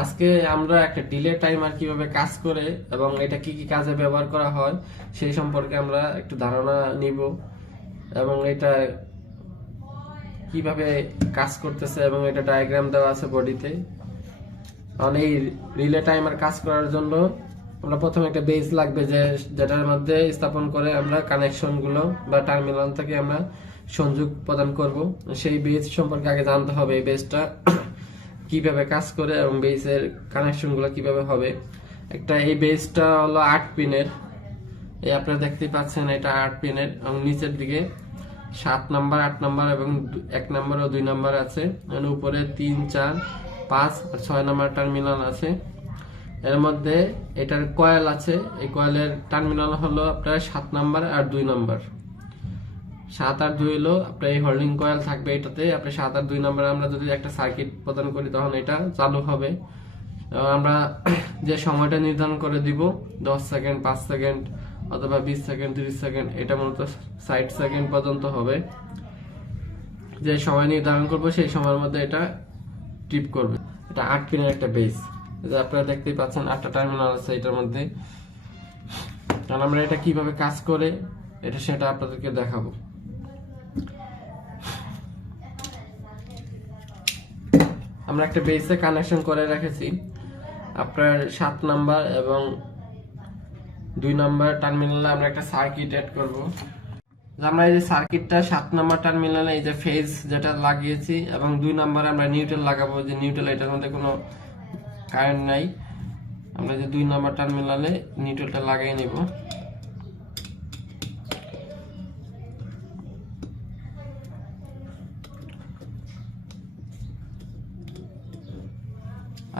আজকে আমরা একটা ডিলে টাইমার কিভাবে কাজ করে এবং এটা কি কি কাজে ব্যবহার করা হয় সেই সম্পর্কে আমরা একটু ধারণা নিব এবং এটা কিভাবে কাজ করতেছে এবং এটা ডায়াগ্রাম দেওয়া আছে বডিতে। কারণ এই রিলে টাইমার কাজ করার জন্য আমরা প্রথমে একটা বেস লাগবে যেটার মধ্যে স্থাপন করে আমরা কানেকশন গুলো বা টার্মিনাল থেকে আমরা সংযোগ প্রদান করব। সেই বেস সম্পর্কে আগে জানতে হবে, এই বেসটা কিভাবে কাজ করে এবং বেসের কানেকশন গুলো কিভাবে হবে। এই বেসটা হলো 8 পিনের, এই আপনারা দেখতে পাচ্ছেন এটা 8 পিনের এবং নিচের দিকে 7 নাম্বার 8 নাম্বার এবং 1 নাম্বার ও 2 নাম্বার আছে। উপরে 3 4 5 আর 6 নাম্বার টার্মিনাল আছে। এর মধ্যে এটার কয়েল আছে, এই কয়েলের টার্মিনাল হলো আপনার 7 নাম্বার আর 2 নাম্বার। 7 আর 2 হলো আপনার এই হোল্ডিং কয়েল থাকবে এটাতে। আপনার 7 আর 2 নাম্বার আমরা যদি একটা সার্কিট প্রদান করি তখন এটা চালু হবে। আমরা যে সময়টা নির্ধারণ করে দিব 10 সেকেন্ড 5 সেকেন্ড অথবা 20 সেকেন্ড 30 সেকেন্ড, এটা মূলত 60 সেকেন্ড পর্যন্ত হবে। যে সময় নির্ধারণ করব সেই সময়ের মধ্যে এটা ট্রিপ করবে। এটা 8 পিনের একটা বেস, যে আপনারা দেখতেই পাচ্ছেন 8টা টার্মিনাল আছে এটার মধ্যে। কারণ আমরা এটা কিভাবে কাজ করে সেটা আপনাদেরকে দেখাবো। আমরা একটা বেসে কানেকশন করে রেখেছি আপনার 7 নাম্বার এবং 2 নাম্বার টার্মিনালে আমরা একটা সার্কিট অ্যাড করব। আমরা এই যে সার্কিটটা 7 নাম্বার টার্মিনালে এই যে ফেজ যেটা লাগিয়েছি এবং 2 নাম্বারে আমরা নিউট্রাল লাগাবো। যে নিউট্রাল, এটার মধ্যে কোনো কারেন্ট নাই। আমরা যে 2 নাম্বার টার্মিনালে নিউট্রালটা লাগিয়ে নিব।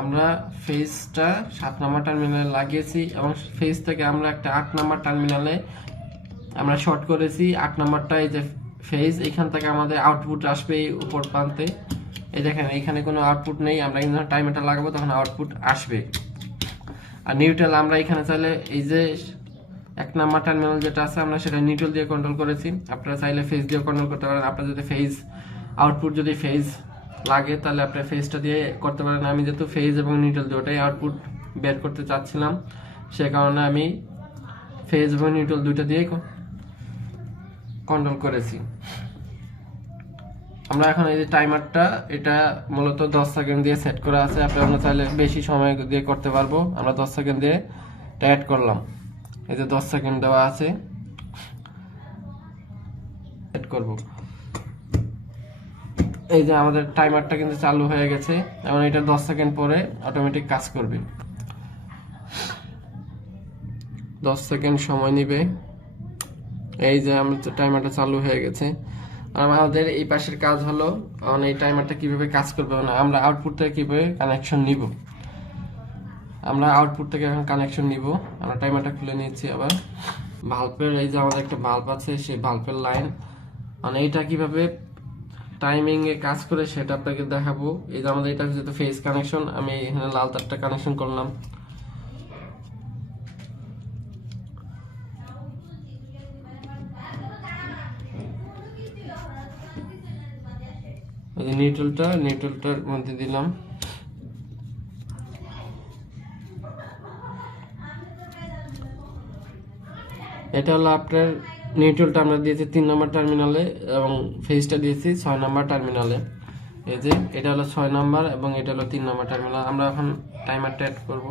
আমরা ফেজটা 7 নাম্বার টার্মিনালে লাগিয়েছি এবং ফেজ থেকে আমরা একটা 8 নাম্বার টার্মিনালে আমরা শর্ট করেছি। 8 নাম্বারটা এই যে ফেজ, এখান থেকে আমাদের আউটপুট আসবে এই উপর প্রান্তে। এই দেখেন এখানে কোনো আউটপুট নেই, আমরা যখন টাইমারটা লাগাবো তখন আউটপুট আসবে। আর নিউট্রাল আমরা এখানে চাইলে এই যে 1 নাম্বার টার্মিনাল যেটা আছে আমরা সেটা নিউট্রাল দিয়ে কন্ট্রোল করেছি। আপনারা চাইলে ফেজ দিয়ে কন্ট্রোল করতে পারেন। আপনারা যদি ফেজ আউটপুট যদি ফেজ লাগে তাহলে আপনি ফেজটা দিয়ে করতে পারেন। আমি যেহেতু ফেজ এবং নিউট্রাল দুটোই আউটপুট বের করতে চাচ্ছিলাম, সে কারণে আমি ফেজ এবং নিউট্রাল দুটো দিয়ে কন্ট্রোল করেছি। আমরা এখন এই যে টাইমারটা, এটা মূলত 10 সেকেন্ড দিয়ে সেট করা আছে। আমরা চাইলে বেশি সময় দিয়ে করতে পারবো। আমরা 10 সেকেন্ড দিয়ে অ্যাড করলাম। এই যে 10 সেকেন্ড দেওয়া আছে, সেট করব। এই যে আমাদের টাইমারটা কিন্তু চালু হয়ে গেছে এবং এটা 10 সেকেন্ড পরে অটোমেটিক কাজ করবে। 10 সেকেন্ড সময় নেবে। এই যে আমাদের টাইমারটা চালু হয়ে গেছে। আর আমাদের এই পাশের কাজ হলো এখন এই টাইমারটা কিভাবে কাজ করবে, আমরা আউটপুট থেকে কিভাবে কানেকশন নিব। আমরা আউটপুট থেকে এখন কানেকশন নিব। আমরা টাইমারটা খুলে নিচ্ছি। আবার বাল্বের এই যে আমাদের একটা বাল্ব আছে, সেই বাল্বের লাইন, মানে এটা কিভাবে টাইমিং এ কাজ করে সেটা আপনাকে দেখাবো। এই যে আমাদের এটা যেহেতু ফেজ কানেকশন, আমি এখানে লাল তারটা কানেকশন করলাম। এই যে নিউট্রালটার মধ্যে দিলাম। এটা হলো আপনার নিউট্রালটা আমরা দিয়েছি 3 নাম্বার টার্মিনালে এবং ফেজটা দিয়েছি 6 নাম্বার টার্মিনালে। এই যে এটা হলো 6 নাম্বার এবং এটা হলো 3 নাম্বার টার্মিনাল। আমরা এখন টাইমারটা অ্যাড করব।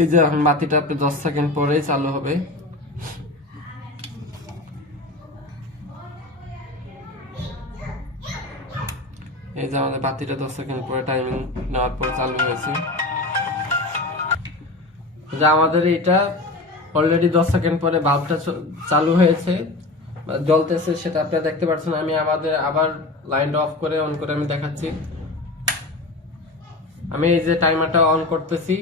এই যে এখন বাতিটা আপনি 10 সেকেন্ড পরেই চালু হবে। এই যে আমাদের বাতিটা 10 সেকেন্ড পরে টাইমিং নেওয়ার পর চালু হয়েছে। যে আমাদের এটা অলরেডি 10 সেকেন্ড পরে বাল্বটা চালু হয়েছে, জ্বলতেছে, সেটা আপনারা দেখতে পাচ্ছেন। আমি আবার লাইনটা অফ করে অন করে আমি দেখাচ্ছি। আমি এই যে টাইমারটা অন করতেছি,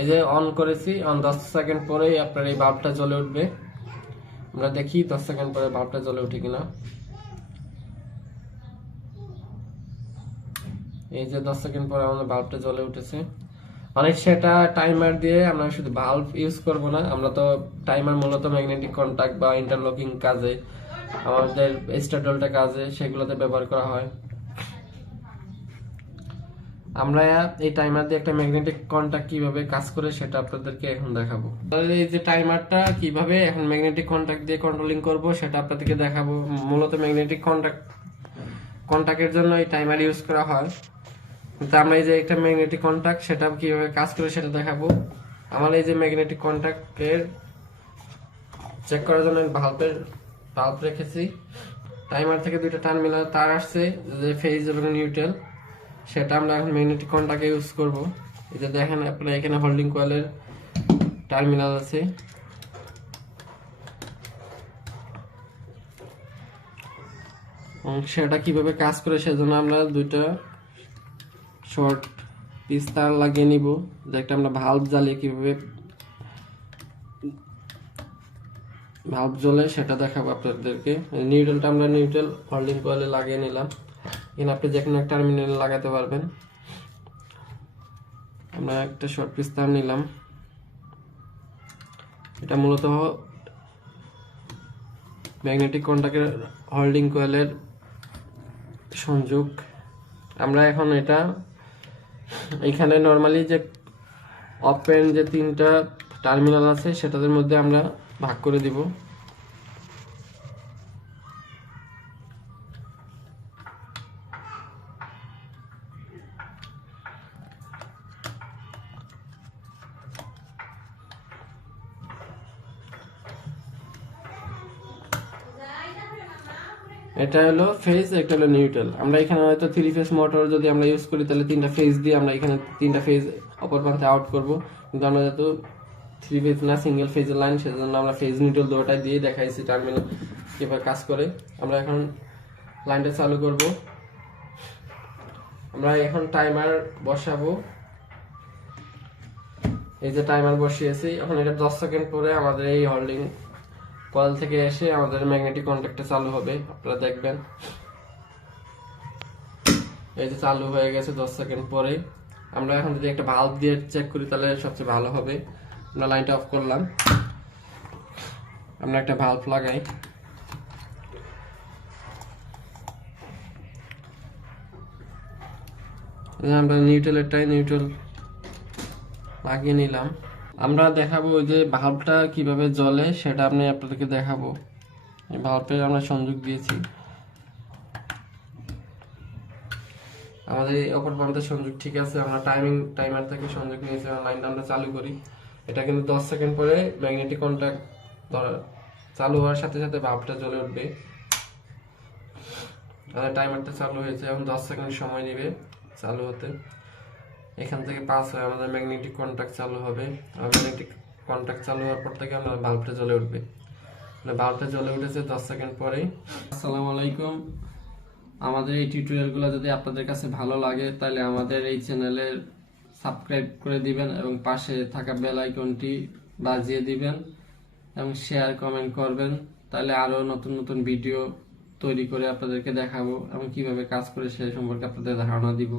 এই যে অন করেছি, অন 10 সেকেন্ড পরেই আপনার এই বাল্বটা জ্বলে উঠবে। আমরা দেখি 10 সেকেন্ড পরে বাল্বটা জ্বলে উঠে কিনা। এই যে 10 সেকেন্ড পরে আমাদের বাল্বটা জ্বলে উঠেছে। অনেক সেটা টাইমার দিয়ে আমরা শুধু বাল্ব ইউজ করব না, আমরা তো টাইমার মূলত ম্যাগনেটিক কন্টাক্ট বা ইন্টারলকিং কাজে, আমাদের স্টাডলটা কাজে সেগুলোতে ব্যবহার করা হয়। আমরা এই টাইমার দিয়ে একটা ম্যাগনেটিক কন্টাক্ট কিভাবে কাজ করে সেটা আপনাদেরকে এখন দেখাবো। তাহলে এই যে টাইমারটা কিভাবে এখন ম্যাগনেটিক কন্টাক্ট দিয়ে কন্ট্রোলিং করব সেটা আপনাদেরকে দেখাবো। মূলত ম্যাগনেটিক কন্টাক্টের জন্য এই টাইমার ইউজ করা হয়, কিন্তু আমরা এই যে একটা ম্যাগনেটিক কন্টাক্ট সেটা কিভাবে কাজ করে সেটা দেখাবো। আমার এই যে ম্যাগনেটিক কন্টাক্টের চেক করার জন্য বাল্ব রেখেছি। টাইমার থেকে দুইটা টার্মিনাল তার আসছে, যে ফেজ এবং নিউট্রাল, সেটা আমরা এখন ম্যাগনেটিক কন্টাক্টে ইউজ করব। এই যে দেখেন আপনারা এখানে হোল্ডিং কয়েলের টার্মিনাল আছে। সেটা কিভাবে কাজ করে সেজন্য আমরা দুইটা শর্ট পিস তার লাগিয়ে নিব, যে একটা আমরা ভাল্ব জ্বালিয়ে কিভাবে ভাল্ব জ্বলে সেটা দেখাবো আপনাদেরকে। নিউট্রালটা আমরা নিউট্রাল হোল্ডিং কয়েলে লাগিয়ে নিলাম। এখানে আপনি যে কোনো একটা টার্মিনালে লাগাতে পারবেন। আমরা একটা শর্ট পিস তার নিলাম। এটা মূলত ম্যাগনেটিক কন্টাক্টের হোল্ডিং কয়েলের সংযোগ। আমরা এখন এটা এখানে নর্মালি যে ওপেন যে তিনটা টার্মিনাল আছে সেটাদের মধ্যে আমরা ভাগ করে দিব। এটা হলো ফেজ, এটা হলো নিউট্রাল। আমরা এখানে হয়তো 3 ফেজ মোটর যদি আমরা ইউজ করি তাহলে 3টা ফেজ দিয়ে আমরা এখানে 3টা ফেজ অপর প্রান্তে আউট করব, কিন্তু আমরা যেহেতু 3 ফেজ না সিঙ্গেল ফেজের লাইন, সেজন্য আমরা ফেজ নিউট্রাল দুটোটাই দিয়ে দেখাইছি টার্মিনাল কিভাবে কাজ করে। আমরা এখন লাইনটা চালু করব। আমরা এখন টাইমার বসাবো। এই যে টাইমার বসিয়েছি, এখন এটা 10 সেকেন্ড পরে আমাদের এই হোল্ডিং কয়েল থেকে এসে আমাদের ম্যাগনেটিক কন্টাক্টটা চালু হবে, আপনারা দেখবেন। এই যে চালু হয়ে গেছে 10 সেকেন্ড পরে। আমরা এখন যদি একটা ভাল্ব দিয়ে চেক করি তাহলে সবচেয়ে ভালো হবে। আমরা লাইনটা অফ করলাম, আমরা একটা ভাল্ব লাগাই। আমরা নিউট্রাল লাগিয়ে নিলাম। আমরা দেখাবো ওই যে ভাল্বটা কিভাবে জ্বলে সেটা আপনাদেরকে দেখাবো। এই ভাল্বের আমরা সংযোগ দিয়েছি, আমাদের অপর প্রান্তের সংযোগ ঠিক আছে। আমরা টাইমার থেকে সংযোগ নিয়েছি, লাইনটা আমরা চালু করি। এটা কিন্তু 10 সেকেন্ড পরে ম্যাগনেটিক কন্টাক্ট চালু হওয়ার সাথে সাথে ভাল্বটা জ্বলে উঠবে। টাইমারটা চালু হয়েছে, এখন 10 সেকেন্ড সময় নেবে চালু হতে। এখান থেকে পাস হয়ে আমাদের ম্যাগনেটিক কন্টাক্ট চালু হবে। আর ম্যাগনেটিক কন্টাক্ট চালু হওয়ার পর থেকে আমরা ভাল্বটা জ্বলে উঠবে। ভাল্বটা জ্বলে উঠেছে 10 সেকেন্ড পরেই। আসসালামু আলাইকুম। আমাদের এই টিউটোরিয়ালগুলো যদি আপনাদের কাছে ভালো লাগে তাহলে আমাদের এই চ্যানেলের সাবস্ক্রাইব করে দিবেন এবং পাশে থাকা বেল আইকনটি বাজিয়ে দিবেন এবং শেয়ার কমেন্ট করবেন। তাহলে আরো নতুন নতুন ভিডিও তৈরি করে আপনাদেরকে দেখাবো এবং কিভাবে কাজ করে সেই সম্পর্কে আপনাদের ধারণা দিব।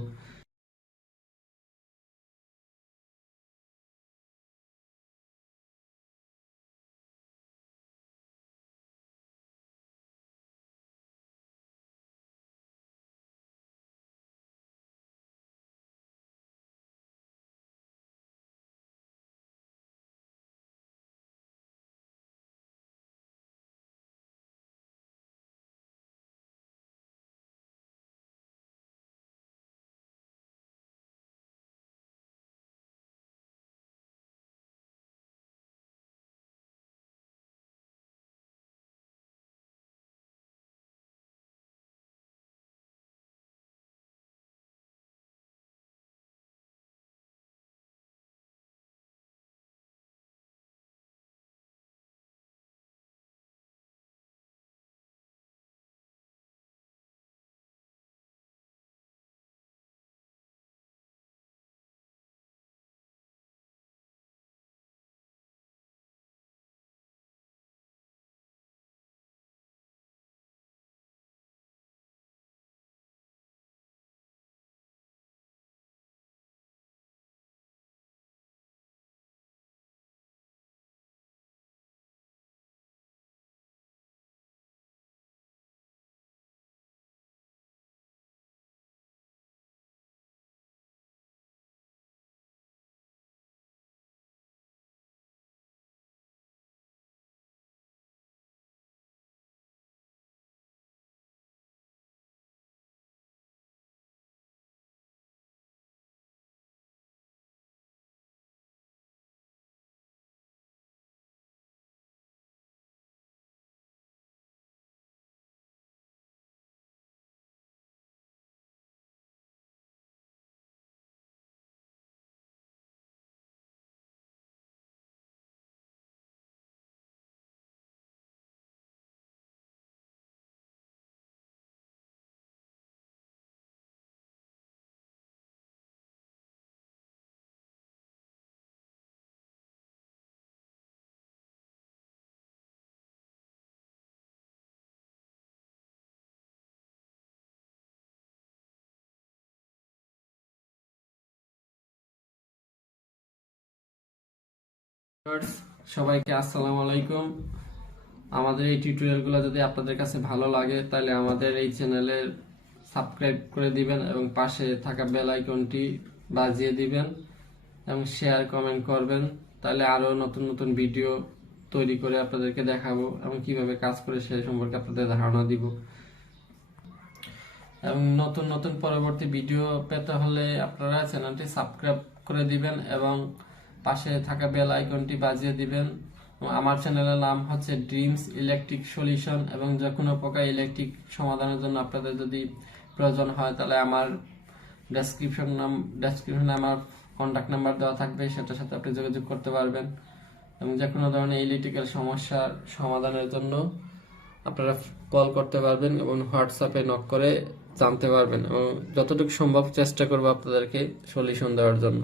ভিউয়ার্স, সবাইকে আসসালামু আলাইকুম। আমাদের এই টিউটোরিয়ালগুলো যদি আপনাদের কাছে ভালো লাগে তাহলে আমাদের এই চ্যানেলে সাবস্ক্রাইব করে দিবেন এবং পাশে থাকা বেল আইকনটি বাজিয়ে দিবেন এবং শেয়ার কমেন্ট করবেন। তাহলে আরো নতুন নতুন ভিডিও তৈরি করে আপনাদেরকে দেখাবো এবং কিভাবে কাজ করে সেই সম্পর্কে আপনাদের ধারণা দিব। এবং নতুন নতুন পরবর্তী ভিডিও পেতে হলে আপনারা চ্যানেলটি সাবস্ক্রাইব করে দিবেন এবং পাশে থাকা বেল আইকনটি বাজিয়ে দিবেন। আমার চ্যানেলের নাম হচ্ছে ড্রিমস ইলেকট্রিক সলিউশন এবং যে কোনো প্রকার ইলেকট্রিক সমাধানের জন্য আপনাদের যদি প্রয়োজন হয় তাহলে আমার ডেসক্রিপশনে আমার কন্ট্যাক্ট নাম্বার দেওয়া থাকবে, সেটার সাথে আপনি যোগাযোগ করতে পারবেন এবং যে কোনো ধরনের ইলেকট্রিক্যাল সমস্যার সমাধানের জন্য আপনারা কল করতে পারবেন এবং হোয়াটসঅ্যাপে নক করে জানতে পারবেন এবং যতটুকু সম্ভব চেষ্টা করবো আপনাদেরকে সলিউশন দেওয়ার জন্য।